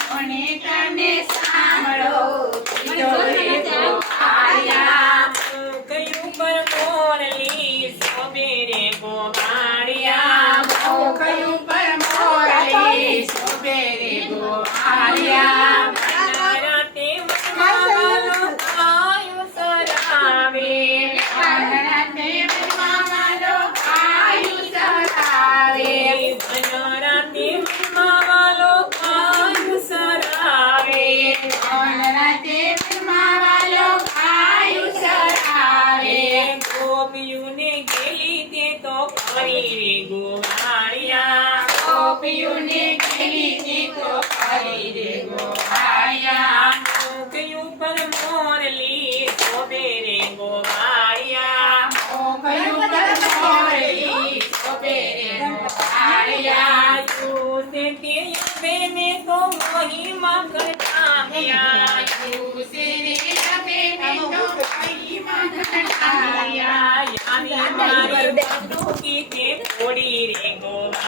કોને કાને સાંભળો કીધો રે ગોવાળિયા કયું પર મોરલી શોભે રે ગોવાળિયા કયું પર મોરલી શોભે રે ગોવાળિયા રાતે વનવાલો ગાયું સરાવે રાતે વનવાલો ગાયું સરાવે રાતે વનવાલો ગાયું સરાવે રાતે વનવાલો ગાયું સરાવે ગોપીઓને ગેલી તે તો કરી રે ગોવાળિયા ગોપીઓને ગેલી તે તો કરી રે ગોવાળિયા કયું પર મોરલી શોભે રે ગોવાળિયા કયું પર મોરલી શોભે રે ગોવાળિયા તે બેને તો મહિમા કરતા મારી